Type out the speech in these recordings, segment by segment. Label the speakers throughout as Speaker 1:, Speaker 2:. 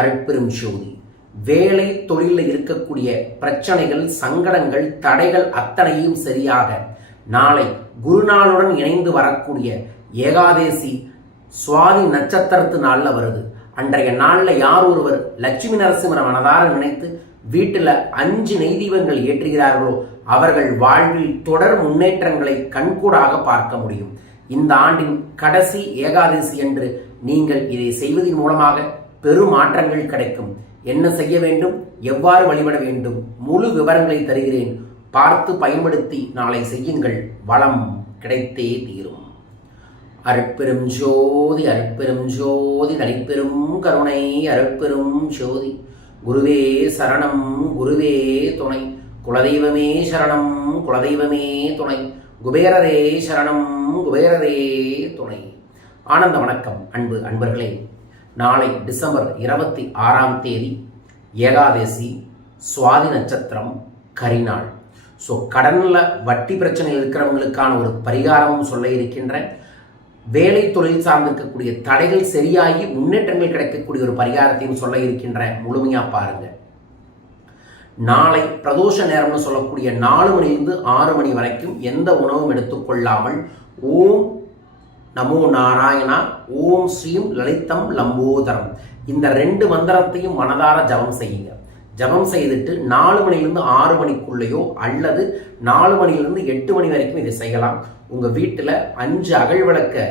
Speaker 1: அருட்பெரும் ஜோதி. வேலை தொழிலில் இருக்கக்கூடிய பிரச்சனைகள் சங்கடங்கள் தடைகள் அத்தனையும் சரியாக நாளை குருநாளுடன் இணைந்து வரக்கூடிய ஏகாதேசி சுவாதி நட்சத்திரத்து நாளில் வருது. அன்றைய நாளில் யார் ஒருவர் லட்சுமி நரசிம்மரை மனதார நினைத்து வீட்டில் அஞ்சு நெய்தீபங்கள் ஏற்றுகிறார்களோ அவர்கள் வாழ்வில் தொடர் முன்னேற்றங்களை கண்கூடாக பார்க்க முடியும். இந்த ஆண்டின் கடைசி ஏகாதசி என்று நீங்கள் இதை செய்வதன் மூலமாக பெரும் மாற்றங்கள் கிடைக்கும். என்ன செய்ய வேண்டும்? எவ்வாறு வழிபட வேண்டும்? முழு விவரங்களை தருகிறேன். பார்த்து பயன்படுத்தி நாளை செய்யுங்கள். வளம் கிடைத்தே தீரும். அருட்பெரும் ஜோதி அருட்பெரும் ஜோதி தனிப்பெரும் கருணை அருட்பெரும் ஜோதி. குருவே சரணம் குருவே துணை. குலதெய்வமே சரணம் குலதெய்வமே துணை. குபேரரே சரணம் குபேரரே துணை. ஆனந்த வணக்கம் அன்பு அன்பர்களே. நாளை டிசம்பர் இருபத்தி ஆறாம் தேதி ஏகாதசி சுவாதி நட்சத்திரம் கரிநாள் ஸோ கடனில் வட்டி பிரச்சனை இருக்கிறவங்களுக்கான ஒரு பரிகாரமும் சொல்ல இருக்கின்றேன் வேலை தொழில் சார்ந்திருக்கக்கூடிய தடைகள் சரியாகி முன்னேற்றங்கள் கிடைக்கக்கூடிய ஒரு பரிகாரத்தையும் சொல்ல இருக்கின்றேன் முழுமையாக பாருங்க. நாளை பிரதோஷ நேரம்னு சொல்லக்கூடிய நாலு மணிலிருந்து ஆறு மணி வரைக்கும் எந்த உணவும் எடுத்துக்கொள்ளாமல் ஓம் நமோ நாராயணா ஓம் ஸ்ரீம் லலிதம் லம்போதரம். இந்த ரெண்டு மந்திரத்தையும் மனதார ஜபம் செய்யுங்க. ஜபம் செய்துட்டு நாலு மணிலிருந்து ஆறு மணிக்குள்ளேயோ அல்லது நாலு மணிலிருந்து எட்டு மணி வரைக்கும் இதை செய்யலாம். உங்கள் வீட்டில் அஞ்சு அகல் விளக்க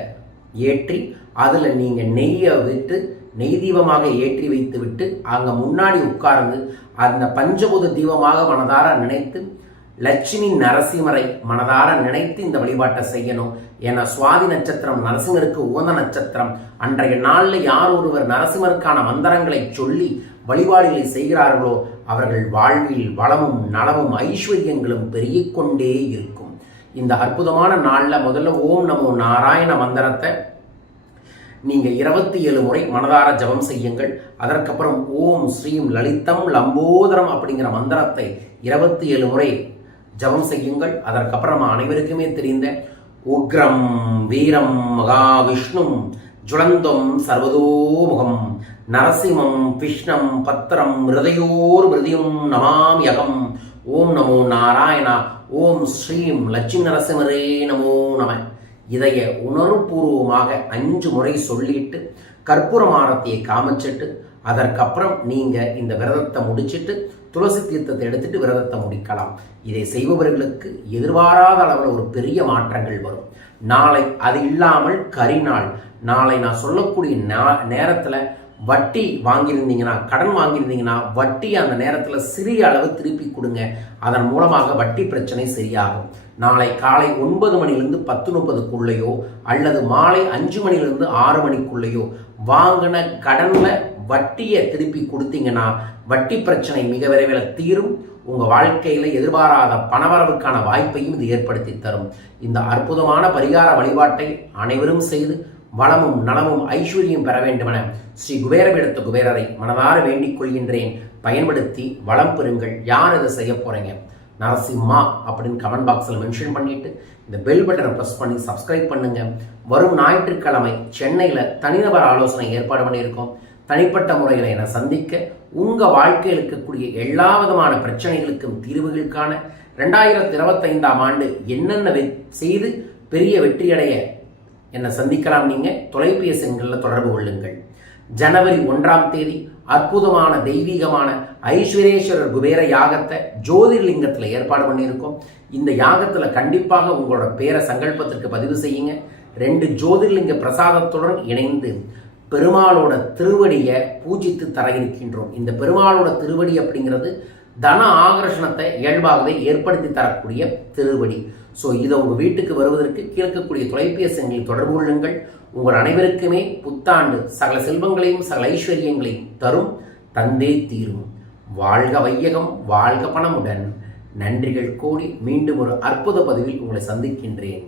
Speaker 1: ஏற்றி அதில் நீங்கள் நெய்யை விட்டு நெய் தீபமாக ஏற்றி வைத்து விட்டு அங்கே முன்னாடி உட்கார்ந்து அந்த பஞ்சபூத தீபமாக மனதார நினைத்து லட்சுமி நரசிம்மரை மனதார நினைத்து இந்த வழிபாட்டை செய்யணும். ஏன்னா சுவாதி நட்சத்திரம் நரசிம்மருக்கு உகந்த நட்சத்திரம். அன்றைய நாளில் யார் ஒருவர் நரசிம்மருக்கான மந்திரங்களை சொல்லி வழிபாடுகளை செய்கிறார்களோ அவர்கள் வாழ்வில் வளமும் நலமும் ஐஸ்வர்யங்களும் பெருகிக்கொண்டே இருக்கும். இந்த அற்புதமான நாளில் முதல்ல ஓம் நமோ நாராயண மந்திரத்தை நீங்கள் இருபத்தி ஏழு முறை மனதார ஜபம் செய்யுங்கள். அதற்கப்புறம் ஓம் ஸ்ரீம் லலிதம் லம்போதரம் அப்படிங்கிற மந்திரத்தை இருபத்தி ஏழு முறை ஜபம் செய்யுங்கள். அதற்கப்புறம் அனைவருக்குமே தெரிந்த உக்ரம் வீரம் மகாவிஷ்ணும் ஜுலந்தம் சர்வதோமுகம் நரசிம்மம் விஷ்ணம் பத்திரம் ஹிருதயோர் மிருதியும் நமாமியகம் ஓம் நமோ நாராயணா ஓம் ஸ்ரீம் லட்சுமி நரசிம்மரே நமோ நம. இதைய உணர்வுபூர்வமாக அஞ்சு முறை சொல்லிட்டு கற்பூரமாரத்தையை காமிச்சிட்டு அதற்கப்புறம் நீங்கள் இந்த விரதத்தை முடிச்சுட்டு துளசி தீர்த்தத்தை எடுத்துட்டு விரதத்தை முடிக்கலாம். இதை செய்பவர்களுக்கு எதிர்பாராத அளவில் ஒரு பெரிய மாற்றங்கள் வரும். நாளை அது இல்லாமல் கரிநாள். நாளை நான் சொல்லக்கூடிய நேரத்தில் வட்டி வாங்கியிருந்தீங்கன்னா கடன் வாங்கியிருந்தீங்கன்னா வட்டி அந்த நேரத்தில் சிறிய அளவு திருப்பி கொடுங்க. அதன் மூலமாக வட்டி பிரச்சனை சரியாகும். நாளை காலை ஒன்பது மணிலிருந்து பத்து முப்பதுக்குள்ளேயோ அல்லது மாலை அஞ்சு மணிலிருந்து ஆறு மணிக்குள்ளேயோ வாங்கின கடனில் வட்டியை திருப்பி கொடுத்தீங்கன்னா வட்டி பிரச்சனை மிக விரைவில் தீரும். உங்கள் வாழ்க்கையில் எதிர்பாராத பணவரவுக்கான வாய்ப்பையும் இது ஏற்படுத்தி தரும். இந்த அற்புதமான பரிகார வழிபாட்டை அனைவரும் செய்து வளமும் நலமும் ஐஸ்வர்யம் பெற வேண்டுமென ஸ்ரீ குபேரபீடத்த குபேரரை மனதார வேண்டிக் கொள்கின்றேன். பயன்படுத்தி வளம் பெறுங்கள். யார் இதை செய்ய போகிறீங்க நரசிம்மா அப்படின்னு கமெண்ட் பாக்ஸில் மென்ஷன் பண்ணிட்டு இந்த பெல் பட்டனை ப்ரெஸ் பண்ணி சப்ஸ்கிரைப் பண்ணுங்க. வரும் ஞாயிற்றுக்கிழமை சென்னையில் தனிநபர் ஆலோசனை ஏற்பாடு பண்ணியிருக்கோம். தனிப்பட்ட முறையில் என்னை சந்திக்க உங்கள் வாழ்க்கையில் இருக்கக்கூடிய எல்லா விதமான பிரச்சனைகளுக்கும் தீர்வுகளுக்கான ரெண்டாயிரத்தி இருபத்தைந்தாம் ஆண்டு என்னென்ன செய்து பெரிய வெற்றியடைய என்னை சந்திக்கலாம் நீங்கள் தொலைபேசி எண்களில் தொடர்பு கொள்ளுங்கள். ஜனவரி ஒன்றாம் தேதி அற்புதமான தெய்வீகமான ஐஸ்வரேஸ்வரர் குபேர யாகத்தை ஜோதிர்லிங்கத்தில் ஏற்பாடு பண்ணியிருக்கோம். இந்த யாகத்தில் கண்டிப்பாக உங்களோட பேரை சங்கல்பத்திற்கு பதிவு செய்யுங்க. ரெண்டு ஜோதிர்லிங்க பிரசாதத்துடன் இணைந்து பெருமாளோட திருவடியை பூஜித்து தர இருக்கின்றோம் இந்த பெருமாளோட திருவடி அப்படிங்கிறது தன ஆகர்ஷணத்தை இயல்பாகவே ஏற்படுத்தி தரக்கூடிய திருவடி. ஸோ இதை உங்கள் வீட்டுக்கு வருவதற்கு கேட்கக்கூடிய தொலைபேசி எண்களில் தொடர்பு கொள்ளுங்கள். உங்கள் அனைவருக்குமே புத்தாண்டு சகல செல்வங்களையும் சகல ஐஸ்வர்யங்களையும் தரும். தந்தே தீரும். வாழ்க வையகம் வாழ்க பணமுடன். நன்றிகள் கூடி மீண்டும் ஒரு அற்புத பதிவில் உங்களை சந்திக்கின்றேன்.